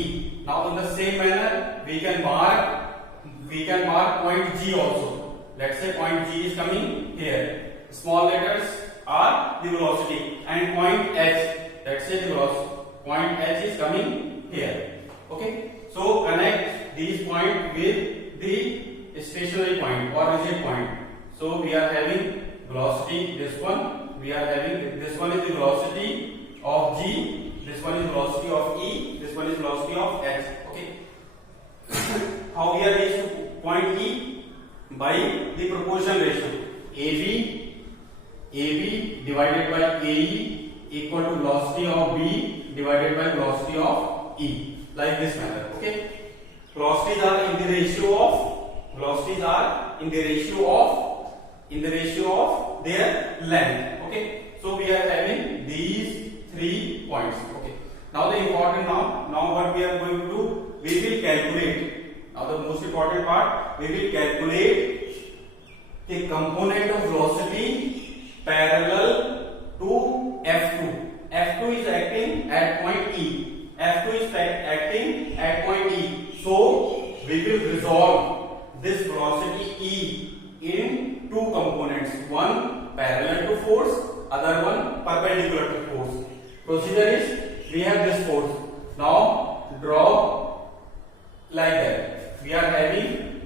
E. Now in the same manner we can mark point G also. Let's say point G is coming here. Small letters are the velocity, and point H, let's say the velocity, point H is coming here. Okay, so connect these points with the stationary point or rigid point. So we are having velocity, this one, we are having, this one is the velocity of G, this one is velocity of E, this one is velocity of H. Okay, how we are reached to point E? By the proportion ratio AB divided by AE equal to velocity of B divided by velocity of E, like this manner. Okay, velocities are in the ratio of their length. Okay, so we are having these 3 points. Okay, now the important now what we are going to do, we will calculate. Now the most important part, we will calculate the component of velocity parallel to F2. F2 is acting at point E. F2 is acting at point E. So we will resolve this velocity E in 2 components. One parallel to force, other one perpendicular to force. Procedure is, we have this force. Now draw like that. We are having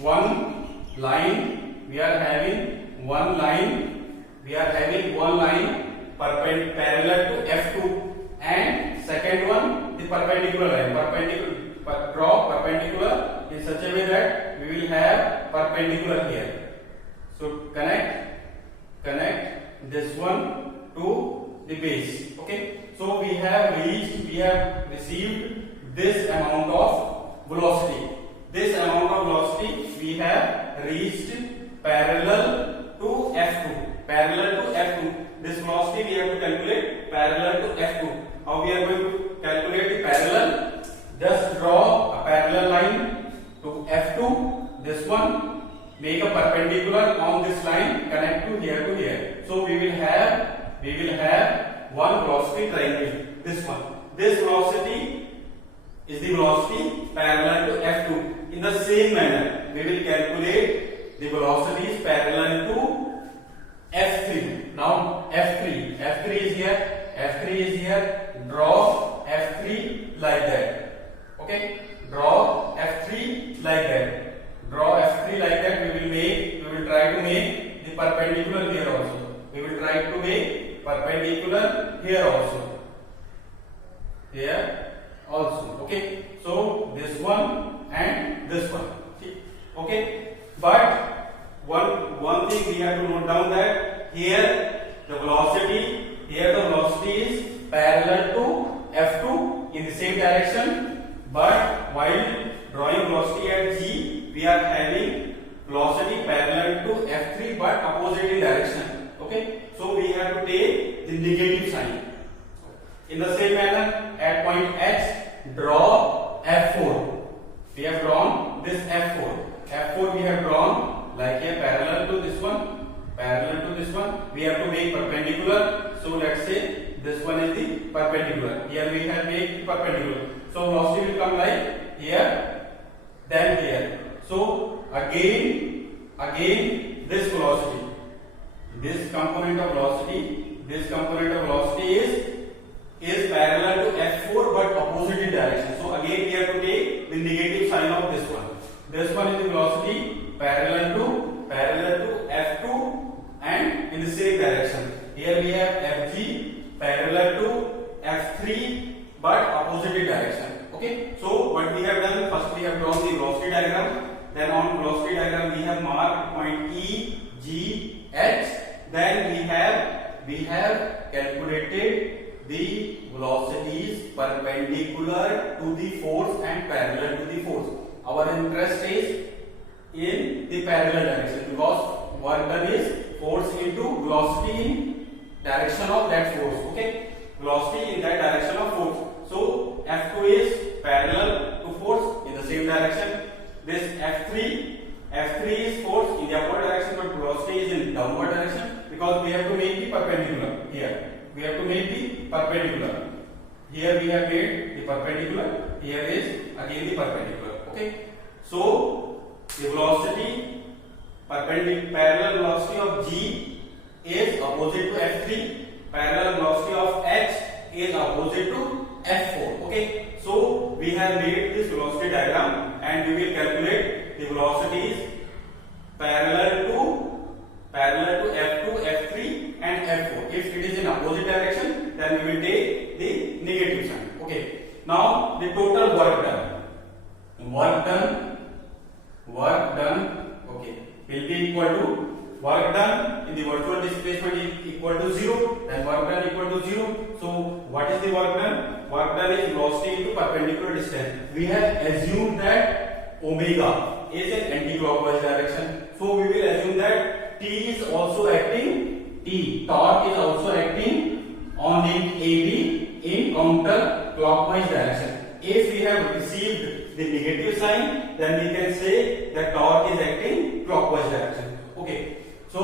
one line. We are having one line parallel to F2, and second one the perpendicular line. Draw perpendicular in such a way that we will have perpendicular here. So connect this one to the base. Okay. So we have received this amount of velocity. This amount of velocity we have reached parallel to F2. This velocity we have to calculate parallel to F2. How we are going to calculate the parallel? Just draw a parallel line to F2. This one, make a perpendicular on this line, connect to here. So we will have one velocity triangle. This one. This velocity is the velocity parallel to F2. In the same manner, we will calculate the velocities parallel to F3. Now F3 is here. Draw F3 like that. Okay, draw F3 like that. We will try to make the perpendicular here also. Okay, so this one and this one. Okay, but one thing we have to note down, that here the velocity is parallel to F2 in the same direction, but while drawing velocity at G, we are having velocity parallel to F3 but opposite in direction. Okay, so we have to take the negative sign. In the same manner, at point H, draw F4. We have drawn this F4 we have drawn like here, parallel to this one. We have to make perpendicular. So let's say this one is the perpendicular. Here we have made perpendicular. So velocity will come like here, then here. So again this velocity, this component of velocity is parallel to F4 but opposite in direction. So again we have to take the negative sign of this one. This one is the velocity parallel to F2 and in the same direction. Here we have Fg parallel to F3 but opposite in direction. Okay, so what we have done, first we have drawn the velocity diagram. Then on velocity diagram we have marked point E, G, H. Then we have calculated the velocities perpendicular to the force and parallel to the force. Our interest is in the parallel direction because work done is force into velocity in direction of that force. Okay, velocity in that direction of force. So F2 is parallel to force in the same direction. This F3 is force in the upward direction, but velocity is in downward direction because we have to make the perpendicular here. We have to make the perpendicular. here we have made the perpendicular, here is again the perpendicular. Okay, so the velocity parallel velocity of G is opposite to F3, parallel velocity of H is opposite to F4. Okay, so we have made this velocity diagram and we will calculate the velocities parallel to F2, F3 and F4. If it is in opposite direction, then we will take the negative sign. Okay, now the total work done, okay, will be equal to work done in the virtual displacement is equal to 0, then work done equal to 0. So what is the work done? Work done is velocity into perpendicular distance. We have assumed that omega is in anti-clockwise direction, so we will assume that T is also acting, torque is also acting on the AB in counter-clockwise direction. If we have received the negative sign, then we can say that torque is acting clockwise direction. Okay, so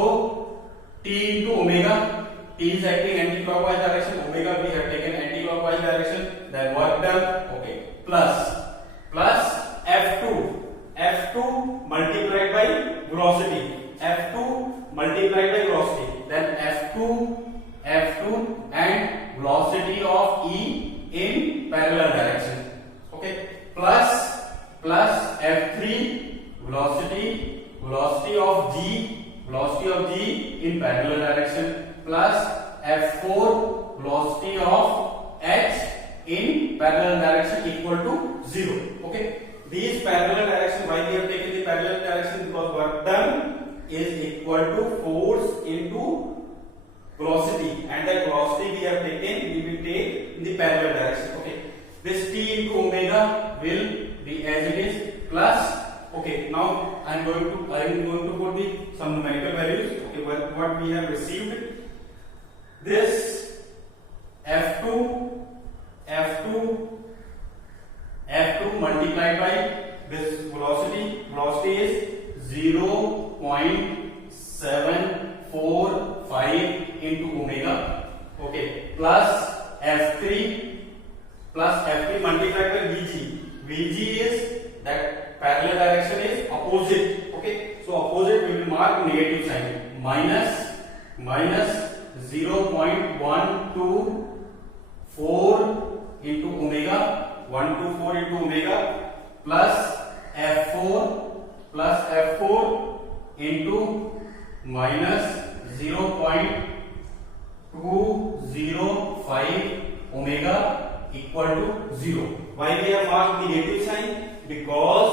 T into omega, T is acting anti-clockwise direction, omega we have taken anti-clockwise direction, then work done. Okay, plus F2 multiplied by velocity, F2 multiplied by velocity, then F2 and velocity of E in parallel direction. Okay, plus F3 velocity of G in parallel direction, plus F4 velocity of H in parallel direction equal to 0. Okay, these parallel direction, why we have taken the parallel direction? Because work done is equal to force into velocity, and the velocity we have taken, we will take in the parallel direction. Okay, this T into omega will be as it is plus. Okay, now I am going to put the some numerical values. Okay, what we have received, this F2 multiplied by this velocity is 0.745 into omega. Okay, plus F3 multiplied by VG is that parallel direction is opposite. Okay, so opposite we will mark negative sign, minus 0.124 into omega, 124 into omega, plus F4 into minus 0.205 omega equal to 0. Why we have marked negative sign? Because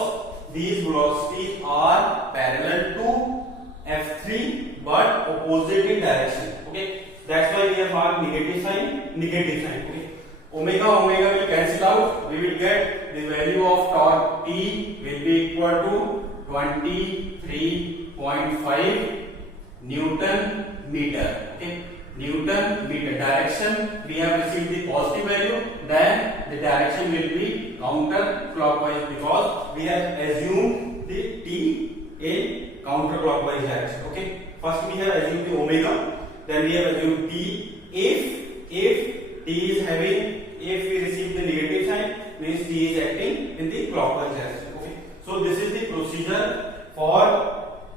these velocities are parallel to F3 but opposite in direction. Okay, that's why we have marked negative sign. Okay, omega will cancel out. We will get the value of torque T will be equal to 23.5 Newton meter. Okay, Newton meter. Direction we have received the positive value, then the direction will be counter-clockwise because we have assumed the T in counter-clockwise direction. Okay, first we have assumed the omega, then we have assumed T. If T is having, if we receive the negative sign, means T is acting in the clockwise direction. Okay, so this is the procedure for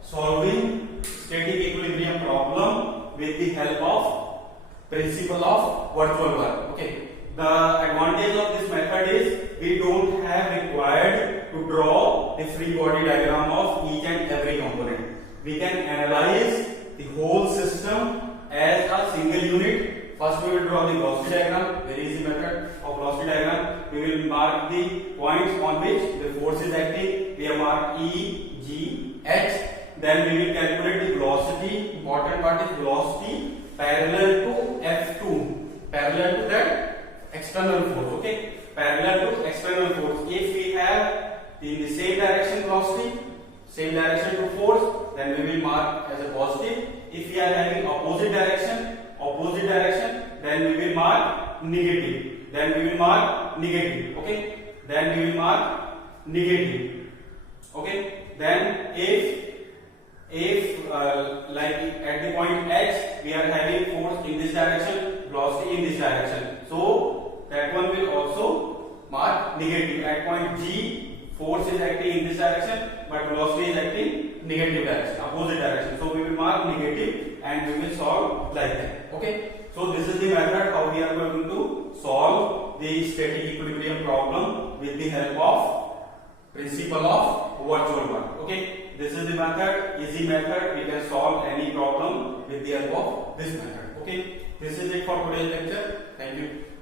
solving static equilibrium problem with the help of principle of virtual work. Okay, the advantage of this method is we don't have required to draw the free body diagram of each and every component. We can analyze the whole system as a single unit. First we will draw the velocity diagram, very easy method of velocity diagram. We will mark the points on which the force is acting. We have marked E, G, H. Then we will calculate the velocity. Important part is velocity parallel to F2, parallel to that external force. Okay, parallel to external force. If we have in the same direction velocity, same direction to force, then we will mark as a positive. If we are having opposite direction, then we will mark negative. Okay, then we will mark negative. Okay, then if like at the point X we are having force in this direction, velocity in this direction, so that one will also mark negative. At point G, force is acting in this direction, but velocity is acting negative direction, opposite direction. So we will mark negative and we will solve like that. Okay. So this is the method how we are going to solve the static equilibrium problem with the help of principle of virtual work. Okay. This is the method, easy method. We can solve any problem with the help of this method. Okay. This is it for today's lecture. Thank you.